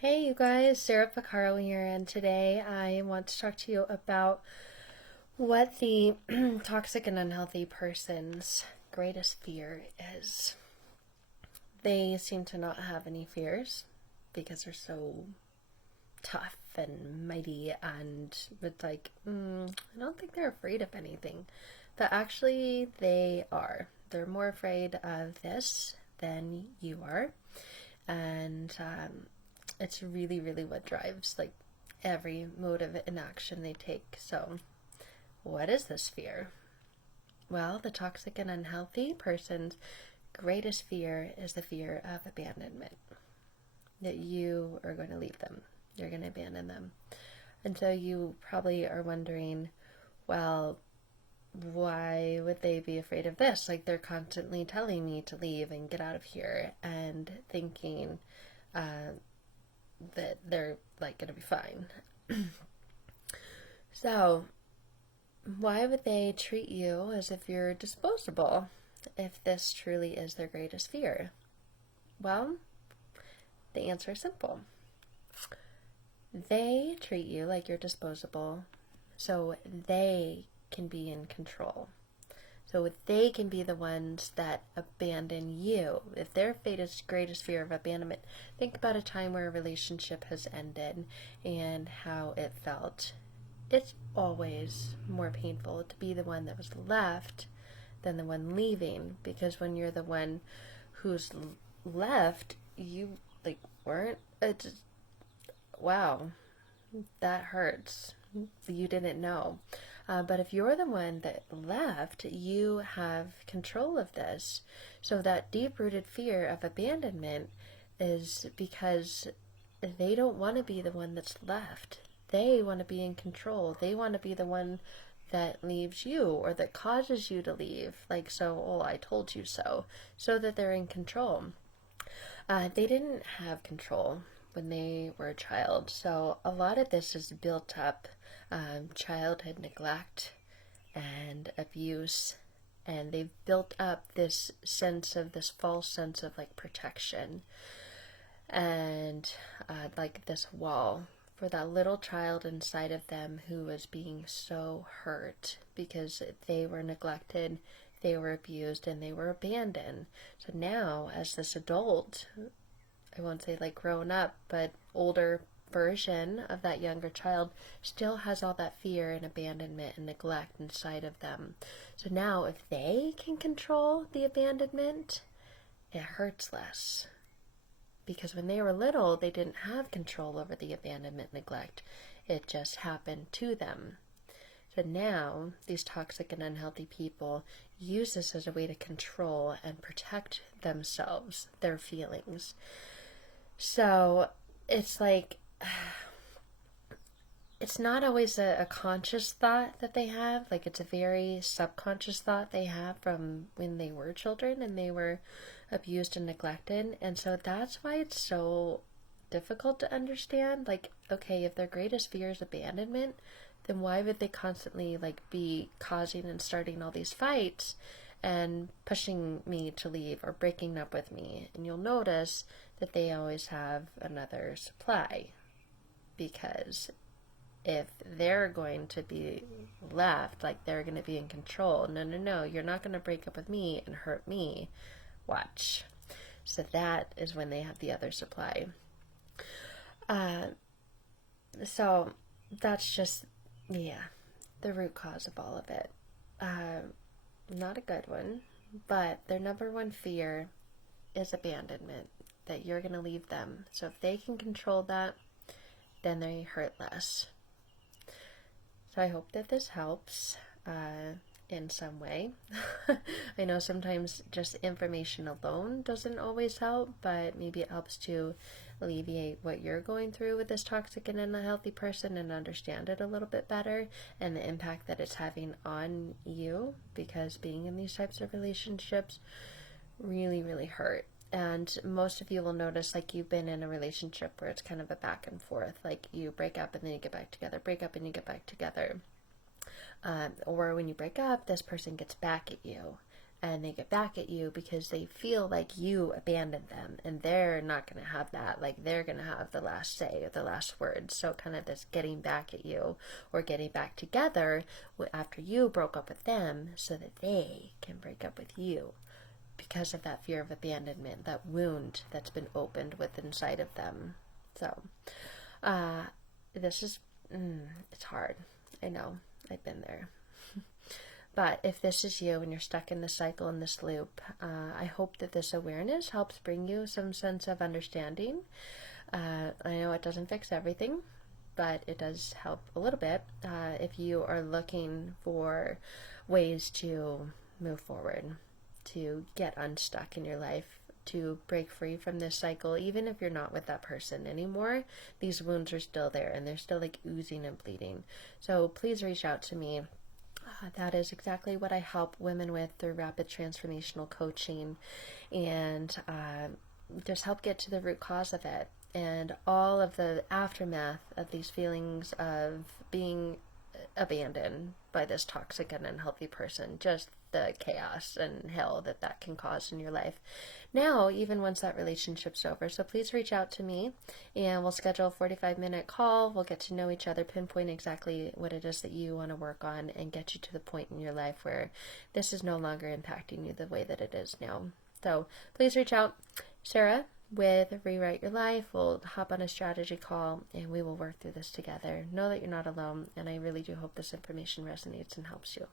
Hey you guys, Sarah Picaro here, and today I want to talk to you about what the toxic and unhealthy person's greatest fear is. They seem to not have any fears because they're so tough and mighty, and it's like, I don't think they're afraid of anything. But actually, they are. They're more afraid of this than you are. And it's really, really what drives like every motive and action they take. So, what is this fear? Well, the toxic and unhealthy person's greatest fear is the fear of abandonment. That you are going to leave them, you're going to abandon them. And so you probably are wondering, well, why would they be afraid of this? Like, they're constantly telling me to leave and get out of here, and thinking that they're like gonna be fine. So, why would they treat you as if you're disposable if this truly is their greatest fear? Well, the answer is simple. They treat you like you're disposable so they can be in control. So they can be the ones that abandon you. If their greatest fear of abandonment, think about a time where a relationship has ended and how it felt. It's always more painful to be the one that was left than the one leaving, because when you're the one who's left, you like weren't. Wow, that hurts. You didn't know. But if you're the one that left, you have control of this. So that deep-rooted fear of abandonment is because they don't want to be the one that's left. They want to be in control. They want to be the one that leaves you or that causes you to leave. Like, so, oh, I told you so. So that they're in control. They didn't have control when they were a child. So a lot of this is built up childhood neglect and abuse, and they've built up this false sense of like protection and like this wall for that little child inside of them who was being so hurt because they were neglected, they were abused, and they were abandoned. So now, as this adult, I won't say like grown up, but older version of that younger child, still has all that fear and abandonment and neglect inside of them. So now, if they can control the abandonment, it hurts less. Because when they were little, they didn't have control over the abandonment, neglect. It just happened to them. So now, these toxic and unhealthy people use this as a way to control and protect themselves, their feelings. So it's like, it's not always a conscious thought that they have. Like, it's a very subconscious thought they have from when they were children and they were abused and neglected. And so that's why it's so difficult to understand. Like, okay, if their greatest fear is abandonment, then why would they constantly like be causing and starting all these fights and pushing me to leave or breaking up with me? And you'll notice that they always have another supply, because if they're going to be left, like they're going to be in control, no, you're not going to break up with me and hurt me. Watch. So that is when they have the other supply. So that's just, yeah, the root cause of all of it. Not a good one, but their number one fear is abandonment, that you're going to leave them. So if they can control that, then they hurt less. So I hope that this helps in some way. I know sometimes just information alone doesn't always help, but maybe it helps to alleviate what you're going through with this toxic and unhealthy person and understand it a little bit better and the impact that it's having on you, because being in these types of relationships really, really hurt. And most of you will notice, like, you've been in a relationship where it's kind of a back and forth. Like, you break up and then you get back together, break up and you get back together. Or when you break up, this person gets back at you. and they get back at you because they feel like you abandoned them, and they're not going to have that. Like, they're going to have the last say or the last word. So kind of this getting back at you or getting back together after you broke up with them so that they can break up with you because of that fear of abandonment, that wound that's been opened within inside of them. So this is, it's hard. I know, I've been there. But if this is you and you're stuck in this cycle, in this loop, I hope that this awareness helps bring you some sense of understanding. I know it doesn't fix everything, but it does help a little bit if you are looking for ways to move forward, to get unstuck in your life, to break free from this cycle. Even if you're not with that person anymore, these wounds are still there and they're still like oozing and bleeding. So please reach out to me. That is exactly what I help women with through rapid transformational coaching, and just help get to the root cause of it and all of the aftermath of these feelings of being abandoned by this toxic and unhealthy person, just the chaos and hell that that can cause in your life now, even once that relationship's over. So please reach out to me and we'll schedule a 45-minute call. We'll get to know each other, pinpoint exactly what it is that you want to work on, and get you to the point in your life where this is no longer impacting you the way that it is now. So please reach out. Sarah with Rewrite Your Life will hop on a strategy call and we will work through this together. Know that you're not alone, and I really do hope this information resonates and helps you.